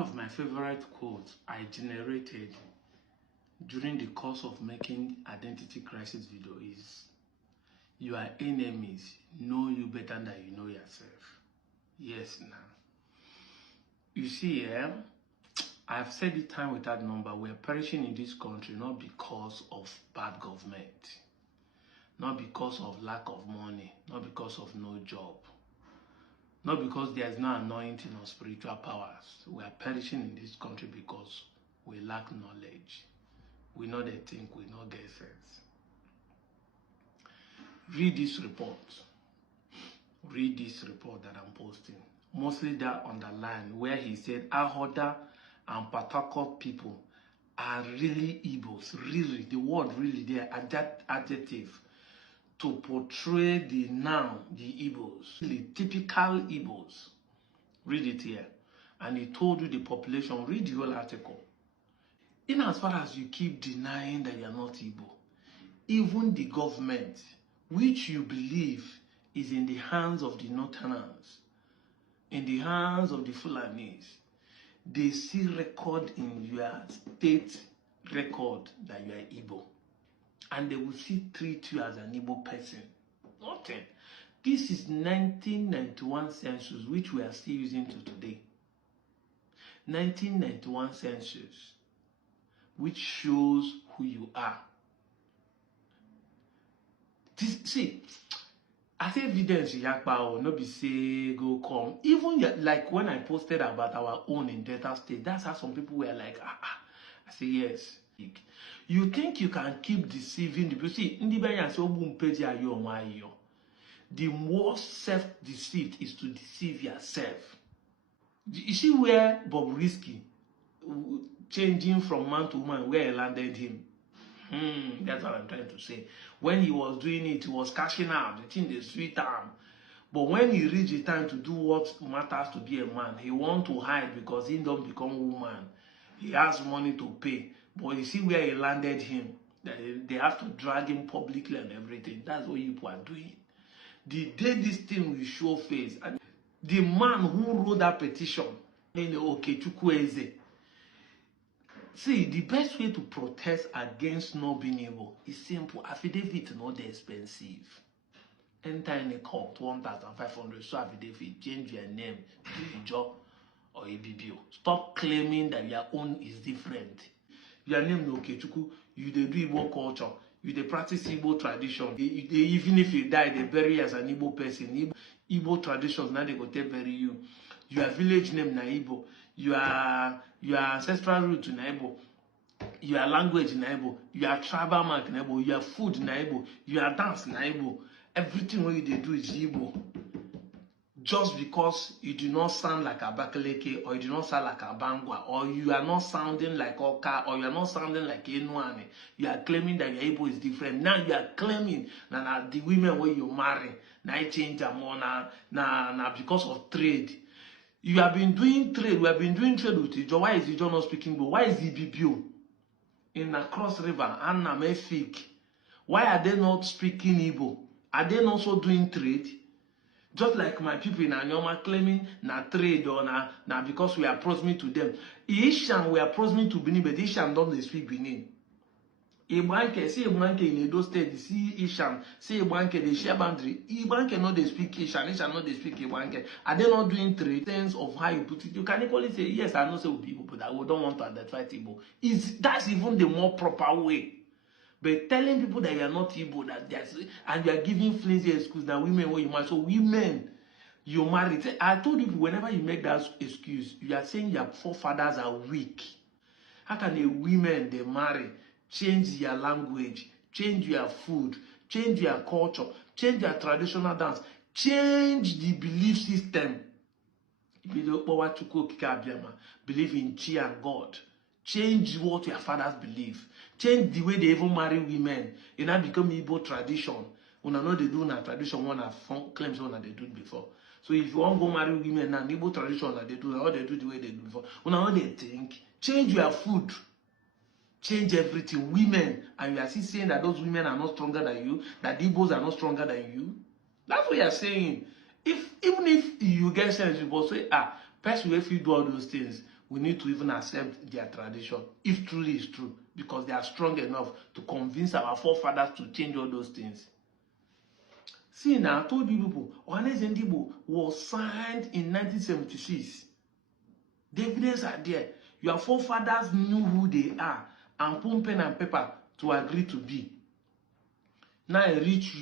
One of my favorite quotes I generated during the course of making identity crisis video is, your enemies know you better than you know yourself. Yes, now. You see, I've said it time without number, we're perishing in this country not because of bad government, not because of lack of money, not because of no job, not because there's no anointing or spiritual powers. We are perishing in this country because we lack knowledge. We know they think, we know get sense. Read this report. Read this report that I'm posting. Mostly that underline where he said Ahoda and Patakot people are really Igbos. Really, the word really there, adjective to portray the noun, the Igbos, the typical Igbos. Read it here. And he told you the population. Read the whole article. In as far as you keep denying that you are not Igbo, even the government, which you believe is in the hands of the Northerners, in the hands of the Fulanis, they see record in your state record that you are Igbo. And they will see treat you as an Igbo person. Nothing. This is 1991 census, which we are still using to today. 1991 census, which shows who you are. This, see, as evidence, no be say go come. Even like when I posted about our own in Delta State, that's how some people were like, I say yes. You think you can keep deceiving the people? See, the most self-deceived is to deceive yourself. You see where Bob Risky changing from man to woman, where he landed him. That's what I'm trying to say. When he was doing it, he was cashing out. The thing is sweet time. But when he reached the time to do what matters to be a man, he want to hide because he don't become a woman. He has money to pay. But you see where he landed him. They have to drag him publicly and everything. That's what you people are doing. The day this thing will show face, and the man who wrote that petition, see, the best way to protest against not being able is simple. Affidavit not expensive. Enter in a court, 1,500. So affidavit, change your name to Ijo or Ibibio. Stop claiming that your own is different. Your name no Kechuku, you do Igbo culture, you dey practice Igbo tradition. Even if you die, they bury you as an Igbo person. Igbo traditions, now they go take bury you. Your village name na Igbo. Your ancestral root na Igbo. Your language na Igbo. Your tribal mark na Igbo. Your food na Igbo. Your dance na Igbo. Everything what you do is Igbo. Just because you do not sound like a Abakaleke, or you do not sound like a Bangwa, or you are not sounding like Oka, or you are not sounding like Enuane, you are claiming that your Igbo is different. Now you are claiming that the women where you marry, now you change them more now because of trade. You have been doing trade. We have been doing trade with Ijo. Why is Ijo not speaking Igbo? Why is Ibibio in the Cross River and Namefik? Why are they not speaking Igbo? Are they not also doing trade? Just like my people in Anyoma claiming na trade or na because we are proximate to them. Ishan we are proximate to Benin, but Ishan don't speak Benin. Ibanke, see Ibanke in Edo State, see Ishan, see Ibanke, they share boundary. Ibanke not they speak Ishan, Ishan not they speak Ibanke. Are they not doing trade? Sense of how you put it. You can equally say, yes, I know say we people, but I don't want to identify Igbo. That's even the more proper way. But telling people that you are not Igbo, and you are giving flimsy excuse that women when you marry. So women, you marry. I told you, whenever you make that excuse, you are saying your forefathers are weak. How can a women they marry, change your language, change your food, change your culture, change your traditional dance, change the belief system? Believe in Chi and God. Change what your fathers believe. Change the way they even marry women. It now become Igbo tradition. When I know they do na tradition, one have claims one they do it before. So if you want to go marry women now, Igbo tradition that they do, or they do the way they do before. When I know they think, change your food. Change everything. Women, and you are still saying that those women are not stronger than you, that the Igbos are not stronger than you. That's what you are saying. Even if you get sense, you will say, person if you do all those things, we need to even accept their tradition, if truly it's true, because they are strong enough to convince our forefathers to change all those things. See, now I told you people, Ohaneze Ndigbo was signed in 1976. The evidence are there. Your forefathers knew who they are and put pen and paper to agree to be. Now I reach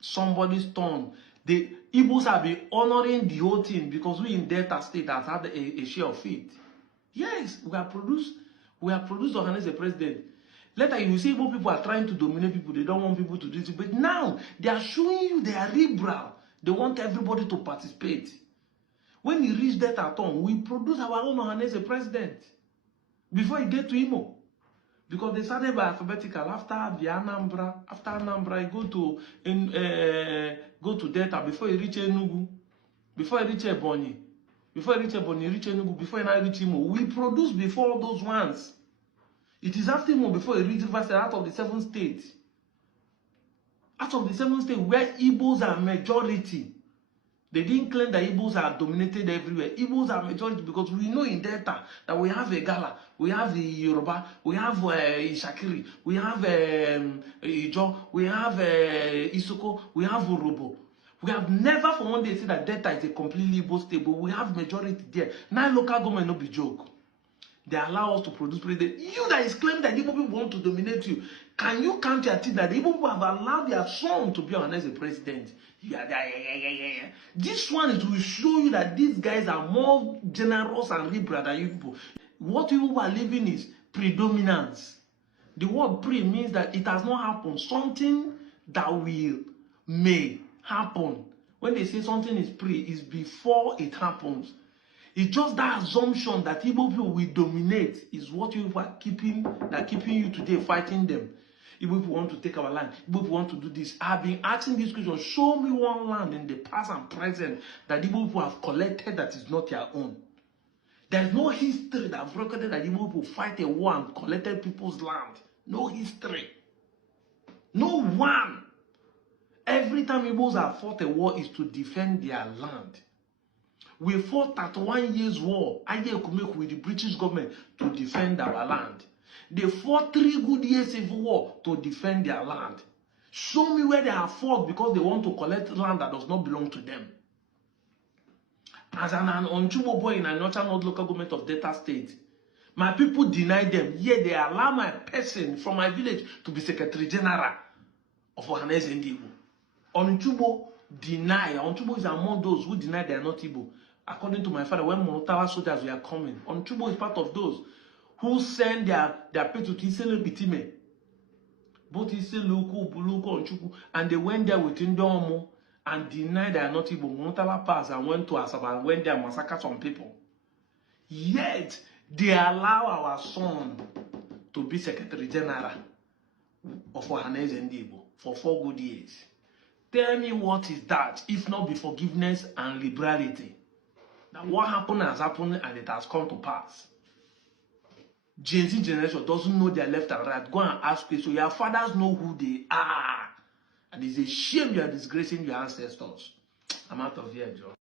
somebody's turn. The Igbos have been honoring the whole thing because we in Delta State have had a share of it. Yes, we have produced Ohaneze president. Later you will see Igbo people are trying to dominate people. They don't want people to do it. But now they are showing you they are liberal. They want everybody to participate. When he reached that turn, we produce our own Ohaneze president before he get to Imo. Because they started by alphabetical. After the Anambra, go to Delta before he reach Enugu, before he reach Ebonyi, before he reach Enugu, before he now reach Imo. We produce before all those ones. It is after Imo before he reach River State, out of the 7 states. Out of the 7 states where Igbos are majority. They didn't claim that Igbos are dominated everywhere. Igbos are majority because we know in Delta that we have a Gala, we have the Yoruba, we have Ishakiri, we have Ijo, we have Isoko, we have Urobo. We have never for one day said that Delta is a completely Igbo state, but we have majority there. Now local government no be joke. They allow us to produce president. You that is claiming that Igbo people want to dominate you, can you count your teeth that the Igbo people have allowed their son to be on as a president? Yeah. This one is to show you that these guys are more generous and liberal than you people. What you are living is predominance. The word pre means that it has not happened. Something that may happen. When they say something is pre, is before it happens. It's just that assumption that Igbo people will dominate is what you are keeping you today fighting them. Igbo people want to take our land. Igbo people want to do this. I've been asking this question. Show me one land in the past and present that Igbo people have collected that is not their own. There's no history that I've recorded that Igbo people fight a war and collected people's land. No history. No one. Every time Igbos have fought a war is to defend their land. We fought 31 years war, with the British government to defend our land. They fought 3 good years civil war to defend their land. Show me where they have fought because they want to collect land that does not belong to them. As an Onchubo boy in an Northern local government of Delta State, my people deny them. Yet they allow my person from my village to be Secretary General of Ohaneze Ndigbo. Onchubo deny. Onchubo is among those who deny they are not Igbo. According to my father, when Monotawa soldiers were coming, Onchubo is part of those who send their people to Isele Bitime. Both Isele, Buluko, Onchubu, and they went there with Ndomo and denied they are not Igbo. Monotawa passed and went to Asaba and went there and massacred some people. Yet, they allow our son to be Secretary General of Ohaneze Ndigbo for 4 good years. Tell me what is that, if not be forgiveness and liberality? That what happened has happened and it has come to pass. Gen Z generation doesn't know their left and right. Go and ask questions. Your fathers know who they are. And it's a shame you are disgracing your ancestors. I'm out of here, Joe.